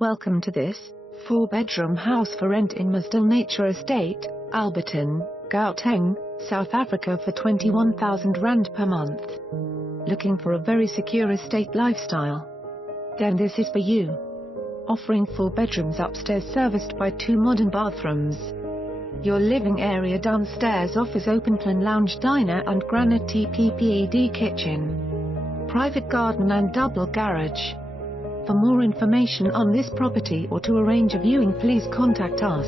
Welcome to this 4-bedroom house for rent in Meyersdal Nature Estate, Alberton, Gauteng, South Africa for R21,000 per month. Looking for a very secure estate lifestyle? Then this is for you. Offering 4 bedrooms upstairs serviced by 2 modern bathrooms. Your living area downstairs offers open-plan lounge diner and granite tpped kitchen. Private garden and double garage. For more information on this property or to arrange a viewing, please contact us.